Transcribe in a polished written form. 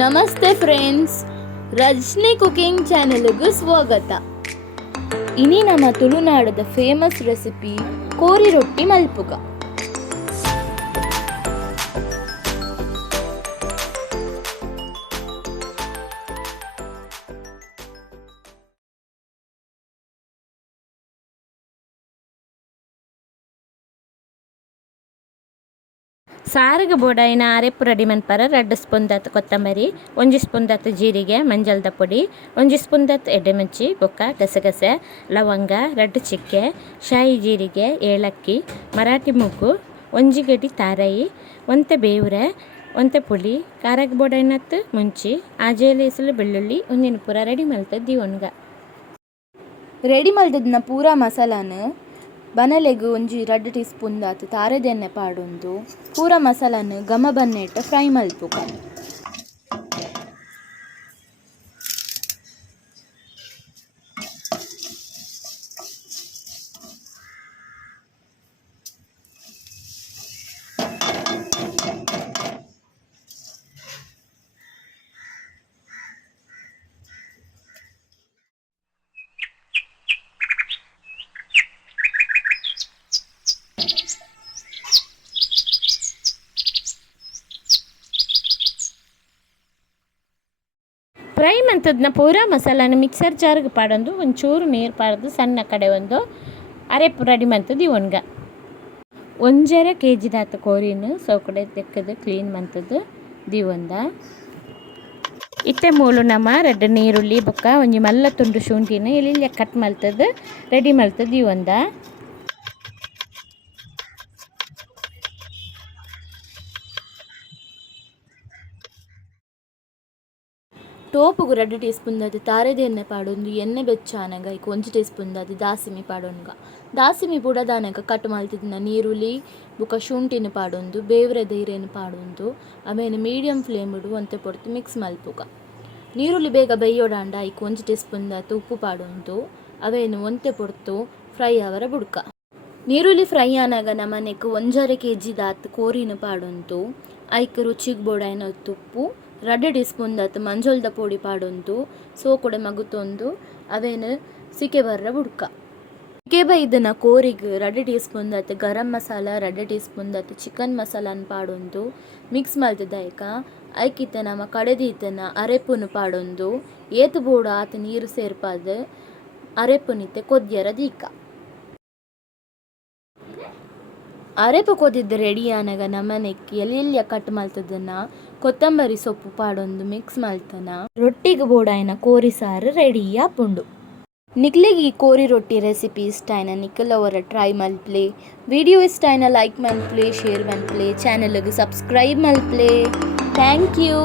ನಮಸ್ತೆ friends, Rajani cooking ಚಾನೆಲ್ಗೆ ಸ್ವಾಗತ. ಇನಿ ನಮ್ಮ ತುಳುನಾಡದ ಫೇಮಸ್ ರೆಸಿಪಿ ಕೋರಿ ರೊಟ್ಟಿ ಮಲ್ಪುಗ. ಸಾರಿಗೆ ಬೋಡಾಯಿನ ಅರೆಪ್ಪು ರೆಡಿ ಮನ್ಪರ 2 ಸ್ಪೂನ್ ದತ್ತು ಕೊತ್ತಂಬರಿ, 1 ಸ್ಪೂನ್ ದತ್ತು ಜೀರಿಗೆ, ಮಂಜಲ್ದ ಪೊಡಿ, 1 ಸ್ಪೂನ್ ದತ್ತು ಎಡ್ಡೆಮಂಚಿ, ಬೊಕ್ಕ ಗಸಗಸೆ, ಲವಂಗ, 2 ಚಿಕ್ಕೆ, ಶಾಯಿ ಜೀರಿಗೆ, ಏಲಕ್ಕಿ, ಮರಾಠಿ ಮೂಗು, 1 ಗಡ್ಡಿ ತಾರಾಯಿ, ಒಂತೆ ಬೇವ್ರೆ, ಒಂತೆ ಪುಳಿ, ಖಾರಕ್ಕೆ ಬೋಡಾಯಿನತ್ತು ಮುಂಚಿ, ಆಜೇಲೆ ಹೆಸರು ಬೆಳ್ಳುಳ್ಳಿ ಒಂದಿನ ಪೂರ ರೆಡಿ ಮಲ್ತದ್ದು ಒಣಗ. ರೆಡಿ ಮಲ್ತದನ್ನ ಪೂರ ಮಸಾಲಾನ ಬನಲೆಗ್ ಒಂಜಿ 2 ಟೀ ಸ್ಪೂನ್ ದಾತು ತಾರೆದ ಎಣ್ಣೆ ಪಾಡೊಂದು ಪೂರ ಮಸಾಲಾನ ಘಮ ಬನ್ನೆಟ್ಟ ಫ್ರೈ ಮಲ್ಪುಗ. ಫ್ರೈ ಮಂತದನ್ನ ಪೂರ ಮಸಾಲಾನ ಮಿಕ್ಸರ್ ಜಾರ್ಗೆ ಪಾಡೊಂದು ಒಂಚೂರು ನೀರು ಪಾಡ್ದು ಸಣ್ಣ ಕಡೆ ಒಂದು ಅರೆಪ್ಪು ರೆಡಿ ಮಂತದ್ದು ಒಣಗ. 1.5 kg ದಾತ ಕೋರಿನ ಸೌಕಡೆ ತೆಕ್ಕದು ಕ್ಲೀನ್ ಮಂತದ್ದು ದಿವಂದ. ಇತ್ತೆ ಮೂಲು ನಮ್ಮ 2 ನೀರುಳ್ಳಿ ಬೊಕ್ಕ ಒಂಜಿ ಮಲ್ಲ ತುಂಡು ಶುಂಠಿನ ಇಲ್ಲಿ cut ಮಲ್ತದ್ದು ready ಮಲ್ತದ್ದು ದಿವಂದ. ಟೋಪುಗು 2 tea spoon Dadu ತಾರೆದ ಎಣ್ಣೆ ಪಾಡೊಂದು ಎಣ್ಣೆ ಬೆಚ್ಚಾನಗ ಈಗ 1 ಟೀ ಸ್ಪೂನ್ ದಾದು ದಾಸಿಮಿ ಪಾಡೊನ್ಗ. ದಾಸಿಮಿ ಬುಡದಾನಗ ಕಟ್ ಮಲ್ತಿದ್ನ ನೀರುಳ್ಳಿ ಬೊಕ ಶುಂಠಿನ ಪಾಡೊಂದು ಬೇವ್ರೆ ದೈರೆನ ಪಾಡೊಂದು ಆಮೇಲೆ ಮೀಡಿಯಂ ಫ್ಲೇಮ್ ಇಡು ಒಂತೆ ಪೊಡ್ತು ಮಿಕ್ಸ್ ಮಲ್ಪುಗ. ನೀರುಳ್ಳಿ ಬೇಗ ಬೇಯೋಡಾಂಡ ಈಗ 1 ಟೀ ಸ್ಪೂನ್ ದಾತು ಉಪ್ಪು ಪಾಡೊಂದು ಅವೇನು ಒಂತೆ ಪೊಡ್ತು ಫ್ರೈ ಆವರ ಬುಡ್ಕ. ನೀರುಳ್ಳಿ ಫ್ರೈ ಆನಾಗ ನಮ್ಮನೆಕ್ 1.5 kg ದಾತು ಕೋರಿನ ಪಾಡೊಂದು ಐಕ್ ರುಚಿಗೆ ಬೋಡಾಯಿನ ಉಪ್ಪು 2 ಟೀ ಸ್ಪೂನ್ ದಾತು ಮಂಜೋಲ್ದ ಪೊಡಿ ಪಾಡೊಂದು ಸೋಕುಡೆ ಮಗುತೊಂದು ಅವೇನು ಸಿಕೆ ಬರ್ರ ಬುಡ್ಕ. ಸಿಕೆ ಬೈದನ ಕೋರಿಗೆ 2 ಟೀ ಸ್ಪೂನ್ ದಾತು ಗರಂ ಮಸಾಲ 2 ಟೀ ಸ್ಪೂನ್ ದಾತು ಚಿಕನ್ ಮಸಾಲಾನ ಪಾಡೊಂದು ಮಿಕ್ಸ್ ಮಲ್ತದಾಯ್ಕ ಐಕಿತ್ತ ನಮ್ಮ ಕಡೆದೀತನ ಅರೆಪ್ಪುನು ಪಾಡೊಂದು ಏತು ಬೋಡ ಆತ ನೀರು ಸೇರ್ಪಾದ ಅರೆಪ್ಪುನಿತ್ತೆ ಕೊದ್ಯರ ದೀಕ. ಅರೆಪು ಕೊದ್ದಿದ್ದು ರೆಡಿ ಆನಾಗ ನಮ್ಮನೆಕ್ ಎಲ್ಲಿಯ ಕಟ್ ಮಲ್ತದನ್ನ ಕೊತ್ತಂಬರಿ ಸೊಪ್ಪು ಪಾಡೊಂದು ಮಿಕ್ಸ್ ಮಲ್ತನ ರೊಟ್ಟಿಗೆ ಬೋಡಾಯಿನ ಕೋರಿ ಸಾರು ರೆಡಿ ಆಪುಂಡು. ನಿಕ್ಲಿಗೆ ಈ ಕೋರಿ ರೊಟ್ಟಿ ರೆಸಿಪಿ ಇಷ್ಟ ಆಯ್ನ ನಿಖಲ್ ಅವರ ಟ್ರೈ ಮಲ್ಪ್ಲೆ. ವಿಡಿಯೋ ಇಷ್ಟ ಆಯ್ನ ಲೈಕ್ ಮಲ್ಪ್ಲೆ, ಶೇರ್ ಮಲ್ಪ್ಲೆ, ಚಾನಲ್ಗೆ ಸಬ್ಸ್ಕ್ರೈಬ್ ಮಲ್ಪ್ಲೆ. Thank you.